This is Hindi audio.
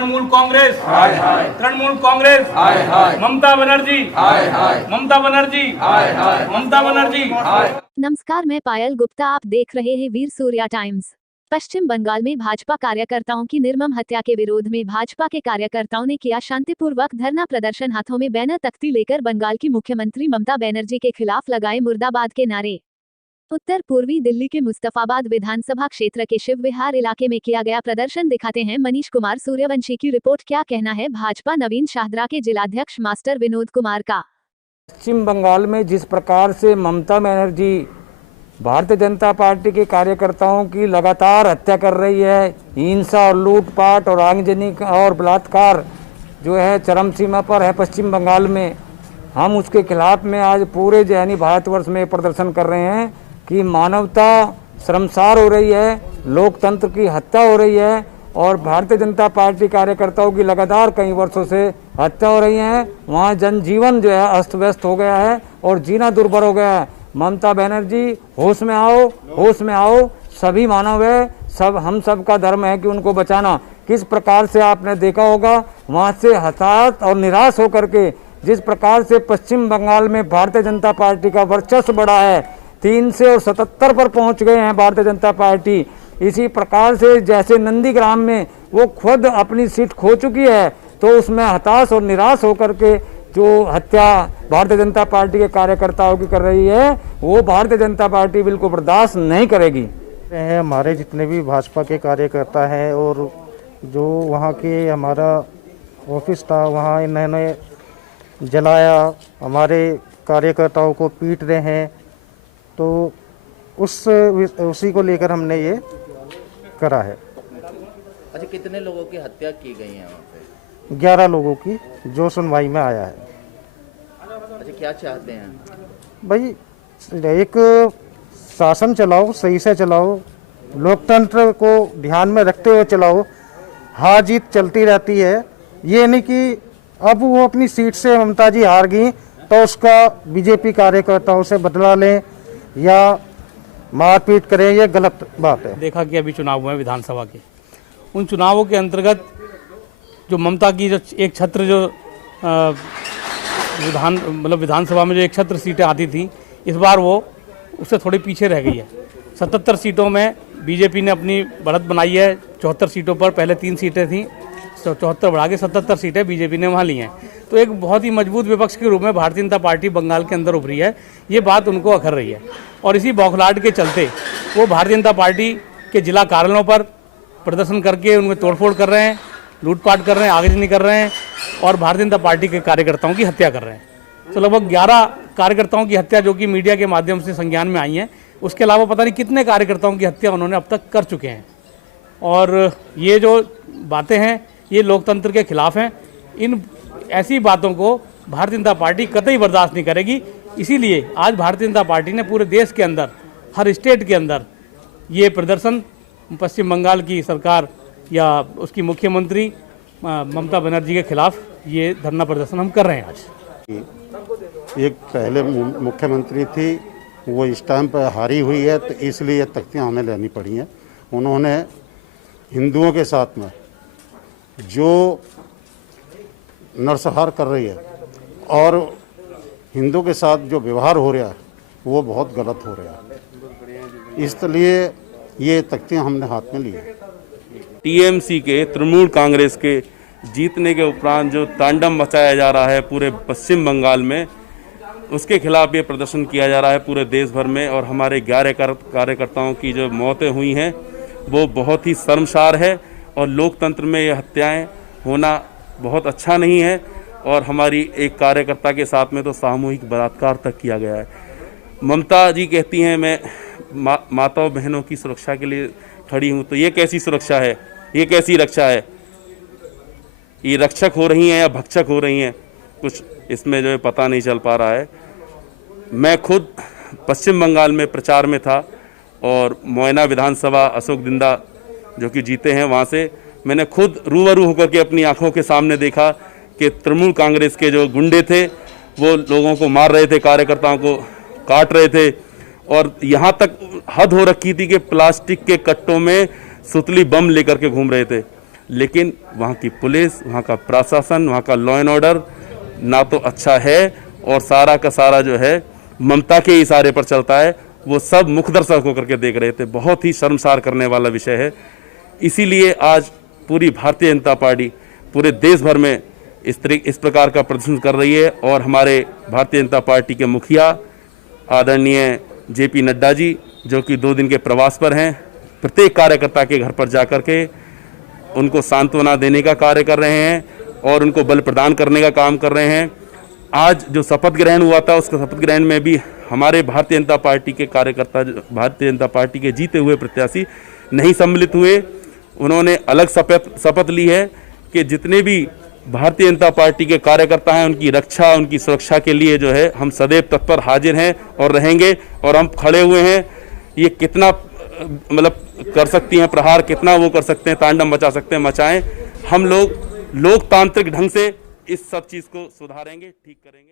तृणमूल कांग्रेस, तृणमूल कांग्रेस, ममता बनर्जी, ममता बनर्जी, ममता बनर्जी। नमस्कार, मैं पायल गुप्ता, आप देख रहे हैं वीर सूर्या टाइम्स। पश्चिम बंगाल में भाजपा कार्यकर्ताओं की निर्मम हत्या के विरोध में भाजपा के कार्यकर्ताओं ने किया शांतिपूर्वक धरना प्रदर्शन, हाथों में बैनर तख्ती लेकर बंगाल की मुख्यमंत्री ममता बनर्जी के खिलाफ लगाए मुर्दाबाद के नारे। उत्तर पूर्वी दिल्ली के मुस्तफाबाद विधानसभा क्षेत्र के शिव विहार इलाके में किया गया प्रदर्शन दिखाते हैं मनीष कुमार सूर्यवंशी की रिपोर्ट। क्या कहना है भाजपा नवीन शाहदरा के जिलाध्यक्ष मास्टर विनोद कुमार का। पश्चिम बंगाल में जिस प्रकार से ममता बनर्जी भारतीय जनता पार्टी के कार्यकर्ताओं की लगातार हत्या कर रही है, हिंसा और लूटपाट और आगजनी और बलात्कार जो है चरम सीमा पर है पश्चिम बंगाल में, हम उसके खिलाफ में आज पूरे यानी भारतवर्ष में प्रदर्शन कर रहे हैं कि मानवता शर्मसार हो रही है, लोकतंत्र की हत्या हो रही है और भारतीय जनता पार्टी कार्यकर्ताओं की लगातार कई वर्षों से हत्या हो रही है। वहाँ जनजीवन जो है अस्त व्यस्त हो गया है और जीना दुर्भर हो गया है। ममता बनर्जी होश में आओ, होश में आओ, सभी मानव है, सब हम सब का धर्म है कि उनको बचाना। किस प्रकार से आपने देखा होगा वहाँ से हताहत और निराश होकर के जिस प्रकार से पश्चिम बंगाल में भारतीय जनता पार्टी का वर्चस्व बढ़ा है, 377 पर पहुंच गए हैं भारतीय जनता पार्टी। इसी प्रकार से जैसे नंदीग्राम में वो खुद अपनी सीट खो चुकी है, तो उसमें हताश और निराश होकर के जो हत्या भारतीय जनता पार्टी के कार्यकर्ताओं की कर रही है, वो भारतीय जनता पार्टी बिल्कुल बर्दाश्त नहीं करेगी। हमारे जितने भी भाजपा के कार्यकर्ता हैं और जो वहाँ के हमारा ऑफिस था वहाँ इन्होंने जलाया, हमारे कार्यकर्ताओं को पीट रहे हैं, तो उसी को लेकर हमने ये करा है। अच्छा, कितने लोगों की हत्या की गई है वहाँ पे? 11 लोगों की जो सुनवाई में आया है। अच्छा, क्या चाहते हैं भाई? एक शासन चलाओ, सही से चलाओ, लोकतंत्र को ध्यान में रखते हुए चलाओ। हार जीत चलती रहती है, ये नहीं कि अब वो अपनी सीट से ममता जी हार गई तो उसका बीजेपी कार्यकर्ताओं से बदला लें या मारपीट करें, ये गलत बात है। देखा कि अभी चुनाव हुए विधानसभा के, उन चुनावों के अंतर्गत जो ममता की जो एक छत्र जो विधानसभा में जो एक छत्र सीटें आती थी, इस बार वो उससे थोड़ी पीछे रह गई है। 77 सीटों में बीजेपी ने अपनी बढ़त बनाई है। 74 सीटों पर पहले 3 सीटें थीं, 74 बढ़ा के 77 सीटें बीजेपी ने वहाँ ली हैं। तो एक बहुत ही मजबूत विपक्ष के रूप में भारतीय जनता पार्टी बंगाल के अंदर उभरी है। ये बात उनको अखर रही है और इसी बौखलाहट के चलते वो भारतीय जनता पार्टी के जिला कार्यालयों पर प्रदर्शन करके उनमें तोड़फोड़ कर रहे हैं, लूटपाट कर रहे हैं, आगजनी कर रहे हैं और भारतीय जनता पार्टी के कार्यकर्ताओं की हत्या कर रहे हैं। तो लगभग 11 कार्यकर्ताओं की हत्या जो कि मीडिया के माध्यम से संज्ञान में आई हैं, उसके अलावा पता नहीं कितने कार्यकर्ताओं की हत्या उन्होंने अब तक कर चुके हैं। और ये जो बातें हैं ये लोकतंत्र के खिलाफ हैं। इन ऐसी बातों को भारतीय जनता पार्टी कतई बर्दाश्त नहीं करेगी। इसीलिए आज भारतीय जनता पार्टी ने पूरे देश के अंदर, हर स्टेट के अंदर ये प्रदर्शन पश्चिम बंगाल की सरकार या उसकी मुख्यमंत्री ममता बनर्जी के खिलाफ ये धरना प्रदर्शन हम कर रहे हैं। आज एक पहले मुख्यमंत्री थी, वो इस टाइम पर हारी हुई है, तो इसलिए ये तख्तियाँ हमें लेनी पड़ी हैं। उन्होंने हिंदुओं के साथ में जो नरसंहार कर रही है और हिंदू के साथ जो व्यवहार हो रहा है वो बहुत गलत हो रहा है, इसलिए ये तख्तियाँ हमने हाथ में ली है। टीएमसी के, तृणमूल कांग्रेस के जीतने के उपरांत जो तांडव मचाया जा रहा है पूरे पश्चिम बंगाल में, उसके खिलाफ ये प्रदर्शन किया जा रहा है पूरे देश भर में। और हमारे 11 कार्यकर्ताओं की जो मौतें हुई हैं वो बहुत ही शर्मसार है और लोकतंत्र में ये हत्याएं होना बहुत अच्छा नहीं है। और हमारी एक कार्यकर्ता के साथ में तो सामूहिक बलात्कार तक किया गया है। ममता जी कहती हैं मैं माताओं बहनों की सुरक्षा के लिए खड़ी हूँ, तो ये कैसी सुरक्षा है? ये कैसी रक्षा है? ये रक्षक हो रही हैं या भक्षक हो रही हैं? कुछ इसमें जो है पता नहीं चल पा रहा है। मैं खुद पश्चिम बंगाल में प्रचार में था और मोयना विधानसभा अशोक दिंदा जो कि जीते हैं, वहाँ से मैंने खुद रूबरू होकर के अपनी आंखों के सामने देखा कि तृणमूल कांग्रेस के जो गुंडे थे वो लोगों को मार रहे थे, कार्यकर्ताओं को काट रहे थे और यहाँ तक हद हो रखी थी कि प्लास्टिक के कट्टों में सुतली बम लेकर के घूम रहे थे। लेकिन वहाँ की पुलिस, वहाँ का प्रशासन, वहाँ का लॉ एंड ऑर्डर ना तो अच्छा है और सारा का सारा जो है ममता के इशारे पर चलता है। वो सब मुखदर्शक होकर के देख रहे थे। बहुत ही शर्मसार करने वाला विषय है। इसीलिए आज पूरी भारतीय जनता पार्टी पूरे देश भर में इस प्रकार का प्रदर्शन कर रही है और हमारे भारतीय जनता पार्टी के मुखिया आदरणीय JP नड्डा जी, जो कि 2 दिन के प्रवास पर हैं, प्रत्येक कार्यकर्ता के घर पर जाकर के उनको सांत्वना देने का कार्य कर रहे हैं और उनको बल प्रदान करने का काम कर रहे हैं। आज जो शपथ ग्रहण हुआ था, उसका शपथ ग्रहण में भी हमारे भारतीय जनता पार्टी के कार्यकर्ता, भारतीय जनता पार्टी के जीते हुए प्रत्याशी नहीं सम्मिलित हुए। उन्होंने अलग शपथ ली है कि जितने भी भारतीय जनता पार्टी के कार्यकर्ता हैं, उनकी रक्षा, उनकी सुरक्षा के लिए जो है हम सदैव तत्पर हाजिर हैं और रहेंगे और हम खड़े हुए हैं। ये कितना मतलब कर सकती हैं प्रहार, कितना वो कर सकते हैं, तांडव मचा सकते हैं, मचाएं। हम लोग लोकतांत्रिक ढंग से इस सब चीज़ को सुधारेंगे, ठीक करेंगे।